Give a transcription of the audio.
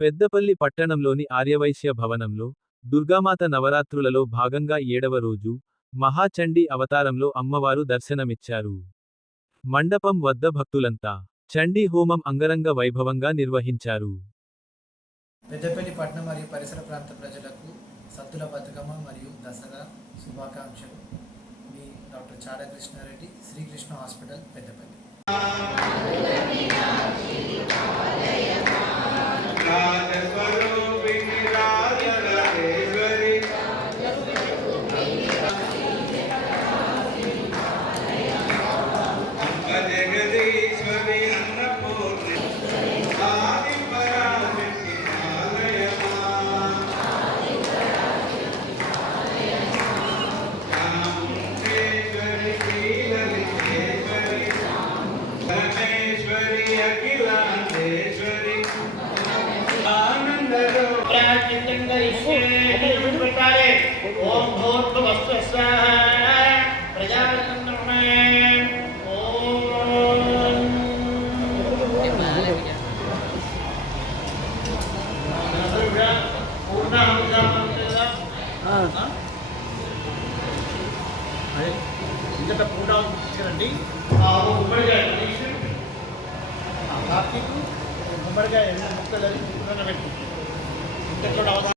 పెద్దపల్లి పట్టణంలోని ఆర్యవైశ్య భవనంలో దుర్గామాత నవరాత్రులలో భాగంగా ఏడవ రోజు మహాచండీ అవతారంలో అమ్మవారు దర్శనమిచ్చారు. మండపం వద్ద భక్తులంతా చండీ హోమం అంగరంగ వైభవంగా నిర్వహించారు. పెద్దపల్లి పట్టణం మరియు పరిసర ప్రాంత ప్రజలకు సత్తుల బతుకమ్మ మరియు దసరా శుభాకాంక్షలు. మీ డాక్టర్ చాడకృష్ణారెడ్డి శ్రీకృష్ణ హాస్పిటల్ పెద్దపల్లి. ఓం భూర్భువస్వ స్వాహ. ఇంకట పూట తీసుకురండి ఉమ్మడిగా కార్తీక్ గుమ్మడికాయ ముక్కలు అది పెట్టి ఇంకెక్కడ